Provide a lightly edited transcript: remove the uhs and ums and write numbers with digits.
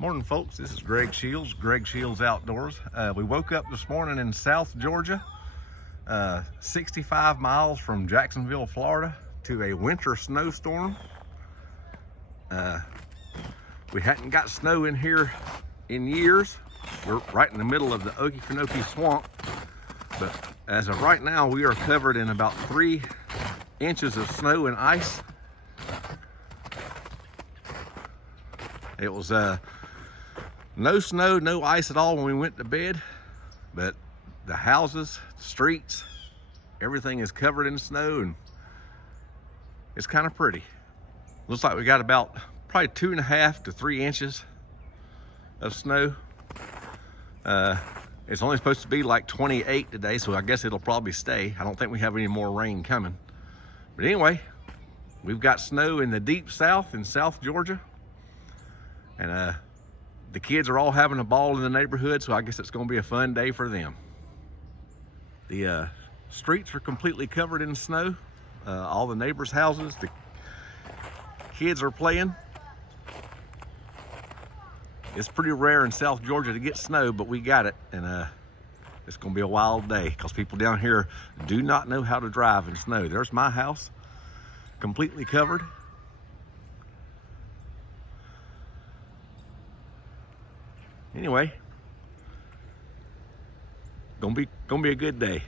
Morning, folks. This is Greg Shields Outdoors. We woke up this morning in South Georgia, 65 miles from Jacksonville, Florida, to a winter snowstorm. We hadn't got snow in here in years. We're right in the middle of the Okefenokee Swamp, but as of right now, we are covered in about 3 inches of snow and ice. It was no snow, no ice at all when we went to bed, but the houses, the streets, everything is covered in snow, and it's kind of pretty. Looks like we got about probably 2.5 to 3 inches of snow. It's only supposed to be like 28 today, so I guess it'll probably stay. I don't think we have any more rain coming. But anyway, we've got snow in the deep south in South Georgia, and the kids are all having a ball in the neighborhood, so I guess it's going to be a fun day for them. The streets are completely covered in snow. All the neighbors' houses, the kids are playing. It's pretty rare in South Georgia to get snow, but we got it, and it's going to be a wild day because people down here do not know how to drive in snow. There's my house, completely covered. Anyway, gonna be a good day.